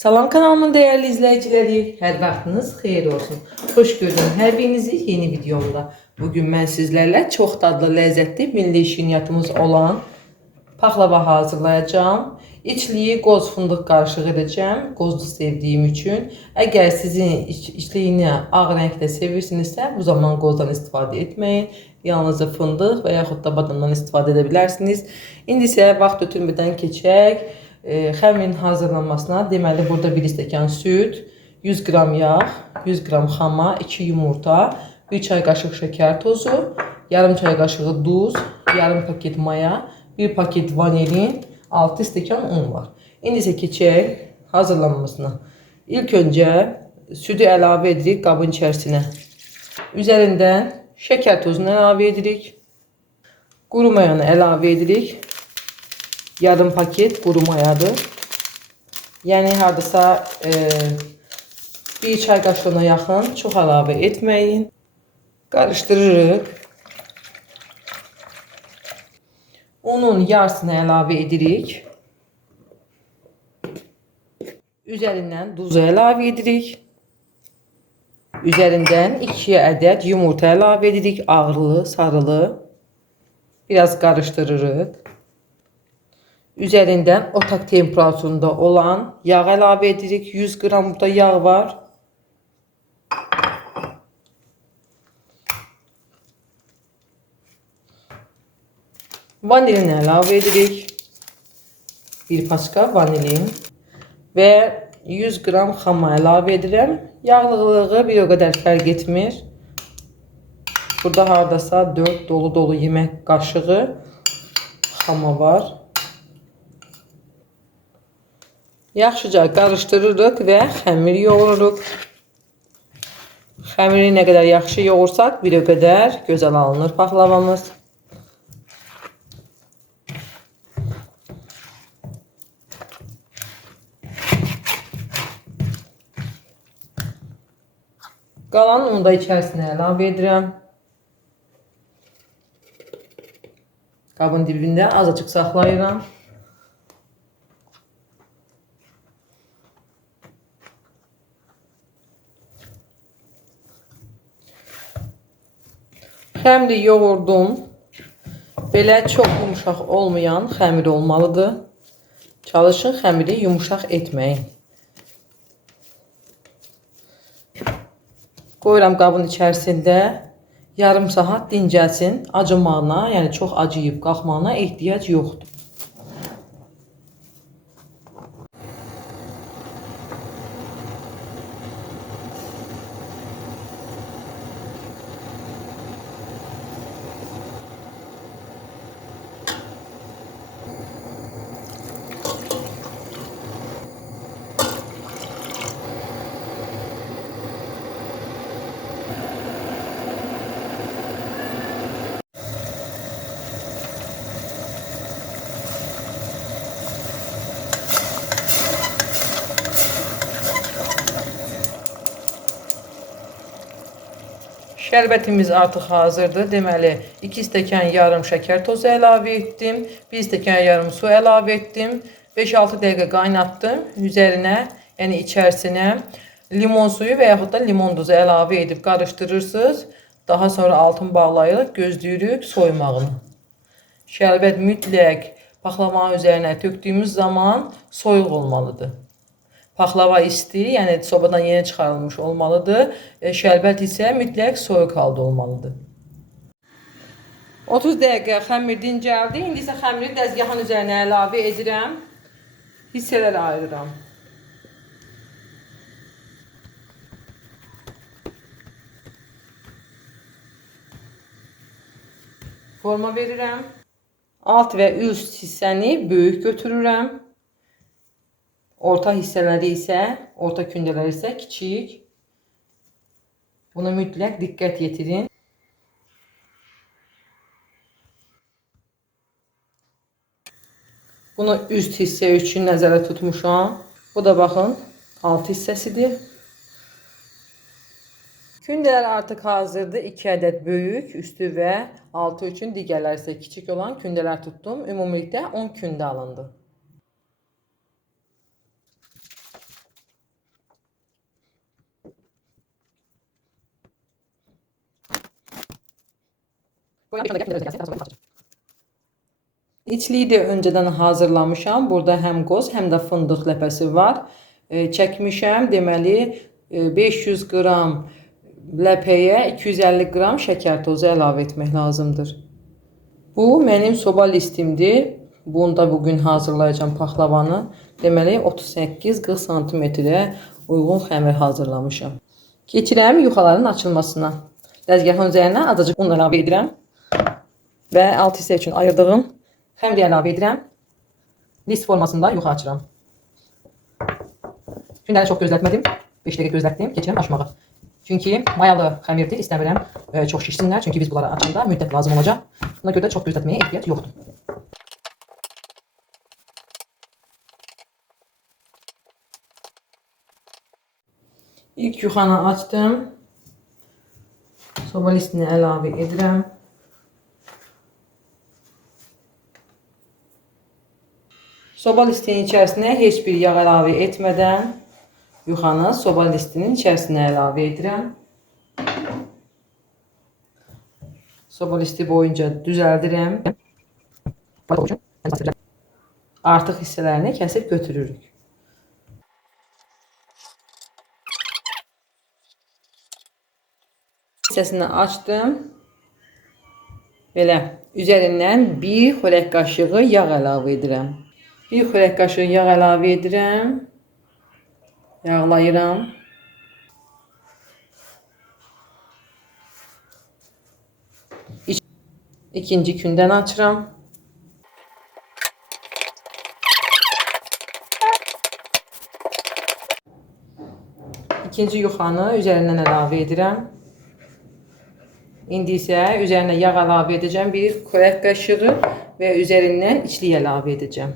Salam kanalımın değerli izleyicileri, her vaxtınız xeyir olsun. Xoş gördüm hər birinizi yeni videomda. Bugün mən sizlərlə çox dadlı, ləzzətli milli şirniyyatımız olan paxlava hazırlayacağım. İçliyi qoz fındıq qarışıq edəcəm, qozlu sevdiyim üçün. Əgər sizin içliyini ağ rəngdə sevirsinizsə, bu zaman qozdan istifadə etməyin. Yalnızca fındıq və yaxud da badamdan istifadə edə bilərsiniz. İndi isə vaxt ötürmədən keçək xəmirin hazırlanmasına. Deməli, burada 1 stəkan süd, 100 qram yağ, 100 qram xama, 2 yumurta, 1 çay qaşıq şəkər tozu, yarım çay qaşığı duz, yarım paket maya, 1 paket vanilin, 6 stəkan un var. İndi isə keçək hazırlanmasına. İlk öncə südü əlavə edirik qabın içərisinə. Üzərindən şəkər tozunu əlavə edirik. Quru mayanı əlavə edirik. Yarım paket quru mayadır. Yəni hardasa 1 çay qaşığına yaxın, çox əlavə etməyin. Qarışdırırıq. Unun yarısını əlavə edirik. Üzərindən duzu əlavə edirik. Üzərindən 2 ədəd yumurta əlavə edirik. Ağrılı, sarılı. Biraz qarışdırırıq. Üzərindən otaq temperaturunda olan yağ əlavə edirik. 100 qram burada yağ var. Vanilini əlavə edirik. 1 paçka vanilin və 100 qram xama əlavə edirəm. Yağlılığı bir o qədər fərq etmir. Burada hardasa 4 dolu yemək qaşığı xama var. Yaxşıca qarışdırırıq və xəmir yoğururuq. Xəmiri nə qədər yaxşı yoğursaq, bir o qədər gözəl alınır paxlavamız. Qalan unu da içərisinə əlavə edirəm. Qabın dibində azacıq saxlayıram. Xəmiri yoğurdum. Belə çox yumuşaq olmayan xəmir olmalıdır. Çalışın xəmiri yumuşaq etməyin. Qoyuram qabın içərisində. Yarım saat dincəlsin. Acımağına, yəni çox acıyıb qalxmağına ehtiyac yoxdur. Şərbətimiz artıq hazırdır. Deməli, 2 stəkan yarım şəkər tozu əlavə etdim. 1 stəkan yarım su əlavə etdim. 5-6 dəqiqə qaynatdım. Üzərinə, yəni içərisinə limon suyu və yaxud da limon duzu əlavə edib qarışdırırsınız. Daha sonra altını bağlayırıq, gözləyirik soyumağını. Şərbət mütləq paxlavanın üzərinə tökdüyümüz zaman soyuq olmalıdır. Paxlava isti, yəni sobadan yeni çıxarılmış olmalıdır. Şərbət isə mütləq soyuq halda olmalıdır. 30 dəqiqə xəmir dincəldi. İndi isə xəmiri dəzgahın üzərinə əlavə edirəm. Hissələrə ayırıram. Forma verirəm. Alt və üst hissəni böyük götürürəm. Orta hissələri isə, orta kündələri isə kiçik. Buna mütləq diqqət yetirin. Bunu üst hissə üçün nəzərdə tutmuşam. Bu da baxın, alt hissəsidir. Kündələr artıq hazırdır. 2 ədəd böyük, üstü və altı üçün, digərləri isə kiçik olan kündələr tutdum. Ümumilikdə 10 kündə alındı. İçliyi də öncədən hazırlamışam. Burada həm qoz, həm də fındıq ləpəsi var. Çəkmişəm. Deməli 500 qram ləpəyə 250 qram şəkər tozu əlavə etmək lazımdır. Bu mənim soba listimdir. Bunda bugün hazırlayacağım paxlavanı. Deməli 38-40 sm-ə uyğun xəmir hazırlamışam. Keçirəm yuxaların açılmasına. Dəzgahın üzərinə azacıq un əlavə edirəm və alt hissə üçün ayırdığım xəmiri əlavə edirəm. List formasında yuxa açıram. Gündəlik çox gözlətmədim. 5 dəqiqə gözlətdim. Keçirəm açmağa. Çünki mayalı xəmirdir. İstəmirəm çox şişsinlər. Çünki biz bunları açanda müddət lazım olacaq. Buna görə də çox gözlətməyə ehtiyac yoxdur. İlk yuxanı açdım. Soba listini əlavə edirəm. Soba listinin içərisinə heç bir yağ əlavə etmədən yuxanı soba listinin içərisinə əlavə edirəm. Soba listi boyunca düzəldirəm. Artıq hissələrini kəsib götürürük. Hissəsini açdım. Belə üzərindən bir xörək qaşığı yağ əlavə edirəm. Bir xörək qaşığı yağ əlavə edirəm. Yağlayıram. İkinci kündən açıram. İkinci yuxanı üzərindən əlavə edirəm. İndi isə üzərinə yağ əlavə edəcəm. Bir xörək qaşığı və üzərindən içlik əlavə edəcəm.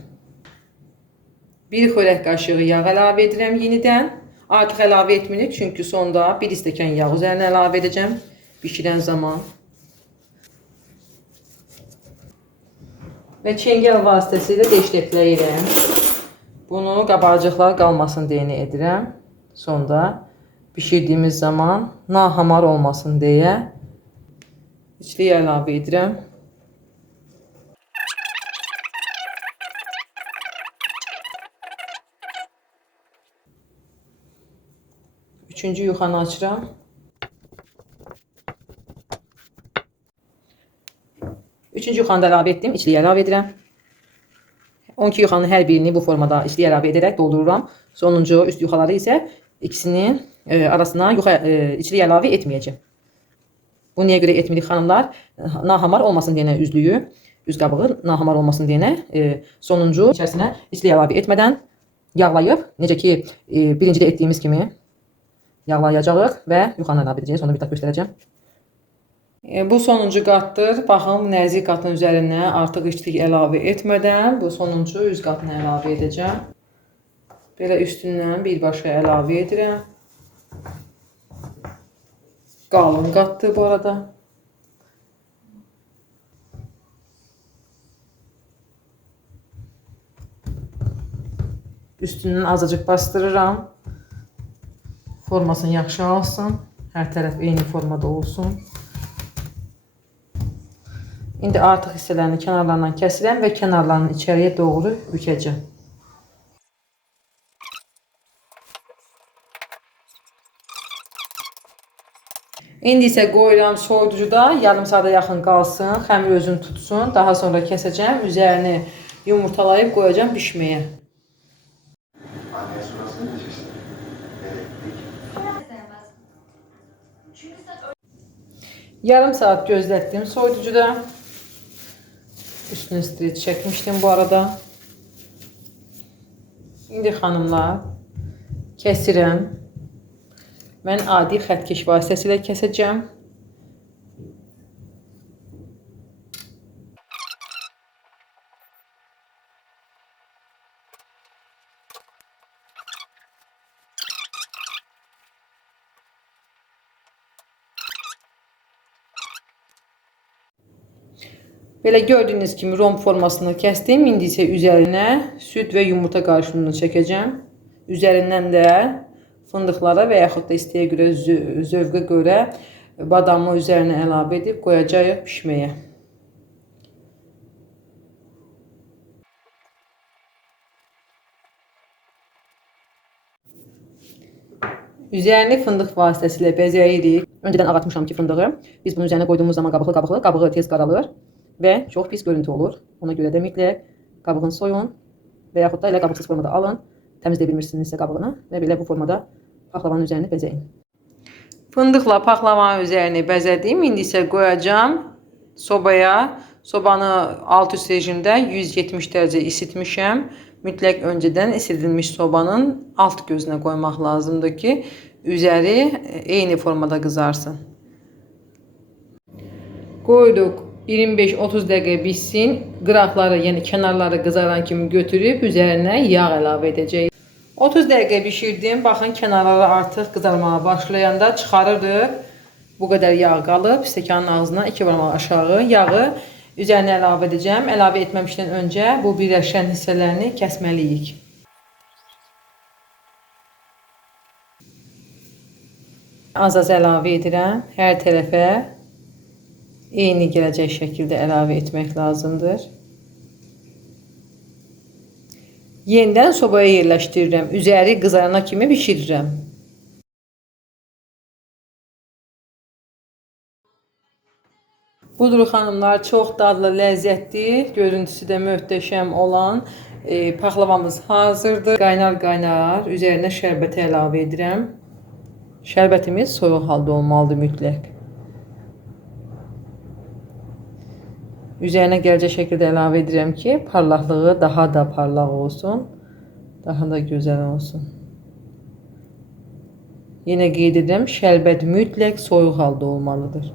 Bir xörək qaşığı yağ əlavə edirəm yenidən. Artıq əlavə etmirik, çünki sonda bir stəkan yağ üzərinə əlavə edəcəm bişirən zaman. Və çəngəl vasitəsilə deşlətləyirəm. Bunu qabarcıqlar qalmasın deyə edirəm. Sonda bişirdiyimiz zaman nahamar olmasın deyə içliyi əlavə edirəm. Üçüncü yuxanı açıram. Üçüncü yuxanı da əlavə etdim. İçliyi əlavə edirəm. 12 yuxanın hər birini bu formada içliyi əlavə edərək doldururam. Sonuncu üst yuxaları isə ikisinin arasına içliyi əlavə etməyəcəm. Bu niyə görə etmirik xanımlar? Nahamar olmasın deyənə üzlüyü, üz qabığı nahamar olmasın deyənə sonuncu içərisinə içliyi əlavə etmədən yağlayıb, necə ki birincidə etdiyimiz kimi yağlayacağıq və yuxanı əlavə edəcəyik. Sonra bir daha göstərəcəm. Bu sonuncu qatdır. Baxın, nəzik qatın üzərinə artıq içlik əlavə etmədən bu sonuncu üz qatını əlavə edəcəm. Belə üstündən birbaşa əlavə edirəm. Qalın qatdır bu arada. Üstündən azacıq bastırıram. Formasını yaxşı alsın. Hər tərəf eyni formada olsun. İndi artıq hissələrini kənarlarından kəsirəm və kənarlarını içəriyə doğru bükəcəm. İndi isə qoyuram soyuducuda yarım saata yaxın qalsın, xəmir özünü tutsun. Daha sonra kəsəcəm, üzərini yumurtalayıb qoyacam bişməyə. Yarım saat gözlətdim soyuducuda. Üstünü streç çəkmişdim bu arada. İndi xanımlar kəsirəm. Mən adi xəttkeş vasitəsilə kəsəcəm. Belə gördüyünüz kimi romb formasını kəsdim. İndi isə üzərinə süd və yumurta qarışımını çəkəcəm. Üzərindən də fındıqlara və yaxud da istəyə görə, zövqə görə badamı üzərinə əlavə edib qoyacağıq pişməyə. Üzərini fındıq vasitəsilə bəzəyirik. Öncədən ağartmışam ki fındığı. Biz bunun üzərinə qoyduğumuz zaman qabıqlı, qabığı tez qaralır və çox pis görüntü olur. Ona görə də mütləq qabığını soyun və yaxud da elə qabıqsız formada alın. Təmizləyə bilmirsinizsə qabığını və belə bu formada paxlavanın üzərini bəzəyin. Fındıqla paxlavanın üzərini bəzədim. İndi isə qoyacağam sobaya. Sobanı alt üst rejimdə 170 dərəcə isitmişəm. Mütləq öncədən isidilmiş sobanın alt gözünə qoymaq lazımdır ki, üzəri eyni formada qızarsın. Qoyduq 25-30 dəqiqə bişsin. Qıraqları, yəni kənarları qızaran kimi götürüb üzərinə yağ əlavə edəcəyik. 30 dəqiqə bişirdim. Baxın, kənarları artıq qızarmağa başlayanda çıxarırdıq. Bu qədər yağ qalıb. Stəkanın ağzına 2 barmaq aşağı yağı üzərinə əlavə edəcəm. Əlavə etməmişdən öncə bu birləşən hissələrini kəsməliyik. Az-az əlavə edirəm. Hər tərəfə eyni gələcək şəkildə əlavə etmək lazımdır. Yenidən sobaya yerləşdirirəm. Üzəri qızarana kimi bişirirəm. Budur xanımlar, çox dadlı, ləzzətli, görüntüsü də möhtəşəm olan paxlavamız hazırdır. Qaynar-qaynar üzərinə şərbəti əlavə edirəm. Şərbətimiz soyuq halda olmalıdır mütləq. Üzərinə gələcək şəkildə əlavə edirəm ki, parlaqlığı daha da parlaq olsun, daha da gözəl olsun. Yenə qeyd edirəm, şərbət mütləq soyuq halda olmalıdır.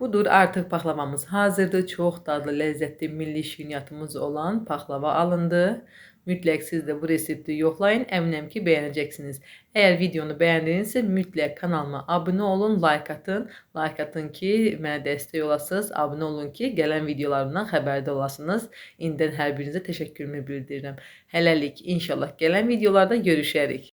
Budur, artıq paxlavamız hazırdır. Çox dadlı, ləzzətli, milli şirniyyatımız olan paxlava alındı. Mütləq siz də bu resepti yoxlayın. Əminəm ki, bəyənəcəksiniz. Əgər videonu bəyəndinizsə, mütləq kanalıma abunə olun, like atın. Like atın ki, mənə dəstək olasınız. Abunə olun ki, gələn videolarımdan xəbərdar olasınız. İndidən hər birinizə təşəkkürümü bildirirəm. Hələlik, inşallah gələn videolarda görüşərik.